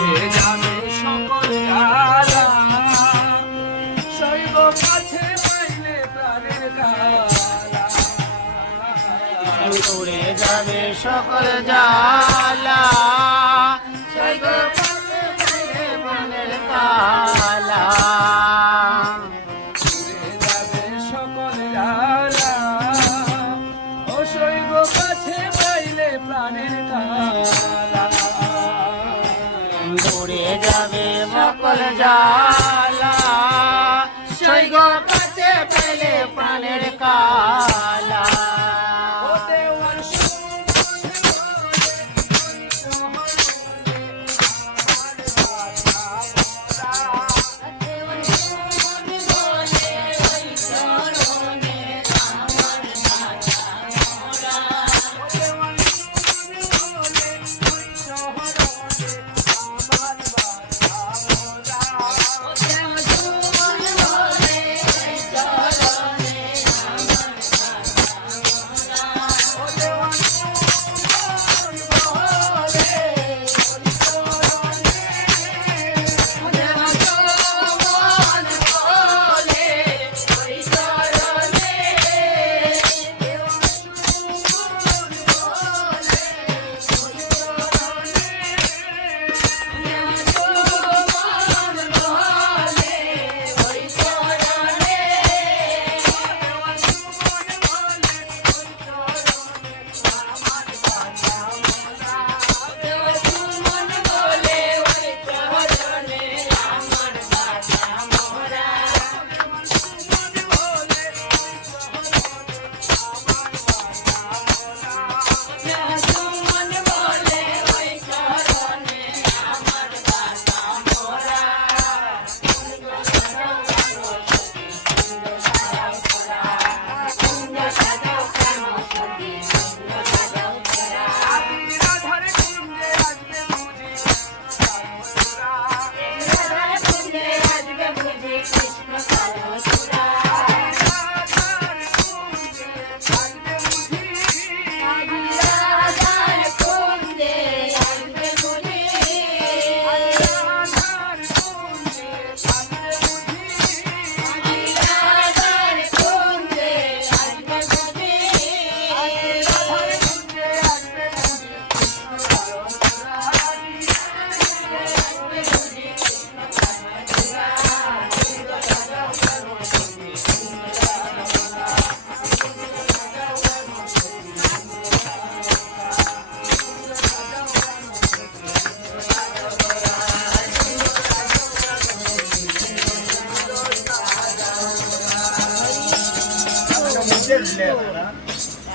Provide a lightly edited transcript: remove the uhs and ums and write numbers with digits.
দূরে যাবে সকল জ্বালা শৈব কাছে পাইলে প্রাণের কালা দূরে যাবে সকল জ্বালা শৈব কাছে পাইলে প্রাণের কালা দূরে যাবে সকল জ্বালা ও শৈব কাছে পাইলে প্রাণের কালা দূরে যাবে সকল জ্বালা শৈব কাছে পেলে প্রাণের কালা ও দেওয়ার Let's